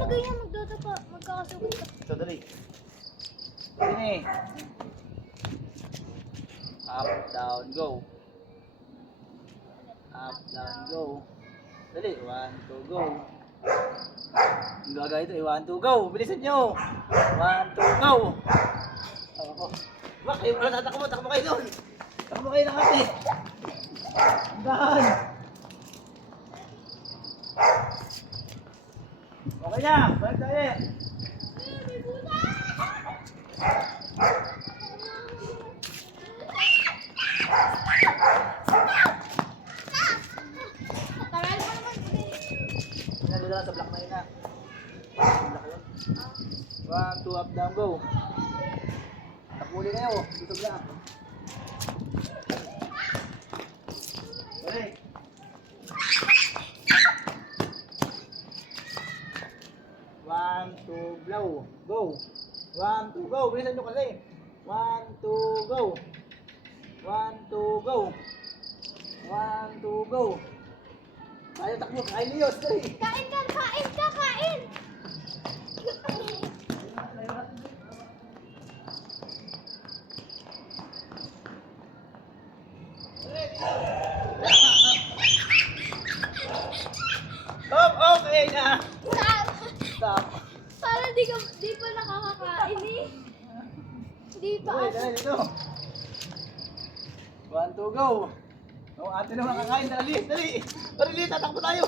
mo ganyan, magdadapa, magkakasugat ka. Ito, dali. Dali eh. Up, down, go. Up, down, go. Dali, 1, 2, go. Ang gagawin ito eh, 1, 2, go. Bilisan nyo. 1, 2, go. Ako. Ba, kayo pala tatakbo, takbo kayo doon. Takbo kayo ng ate. Dahan. Okay na, balik tayo. Tagal mo naman. Nalala sa block na yun na. Block yun. 1, 2, up, down, go. Takmuli kayo, dito block. Balik. 1, 2, blow. Go. 1, 2, go. Bilisan nyo kasi. 1, 2, go. 1, 2, go. 1, 2, go. Tayo takbo, kain niyo. Dali. Kain ka, kain ka, kain! Stop, okay na. Stop! Stop. Parang di pa nakakakain eh. Di pa Okay, ako. dali dito. 1, 2, go. Oh, ate naman kakain. Dali, dali. Dali, tatakbo tayo.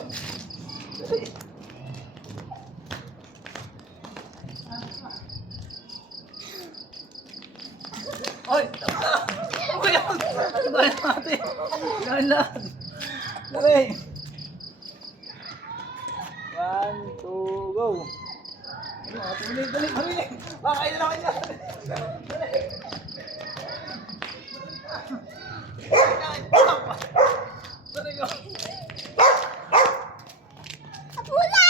Dali. Oy, stop na. Ano yan? Ano ba yan, ate? Kailangan lang. Dali. 1, 2, go. Ano, ate, dali, dali, dali. Kakain na naman yan. Dali. Dali, go. Apula!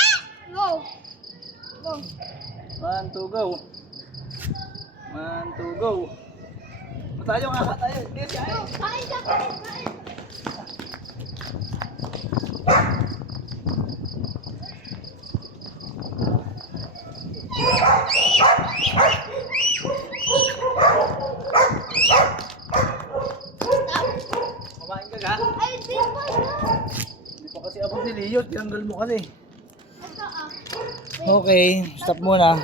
Go! Go! 1, 2, go. 1, 2, go. Tayo nga, tayo. Hindi, tayo. Kain ka, kain, kain! Kumain ka ga? Ay, di pa na! Hindi pa kasi abot ni Leo. Tinanggal mo kasi. Ito ah. Okay, stop muna.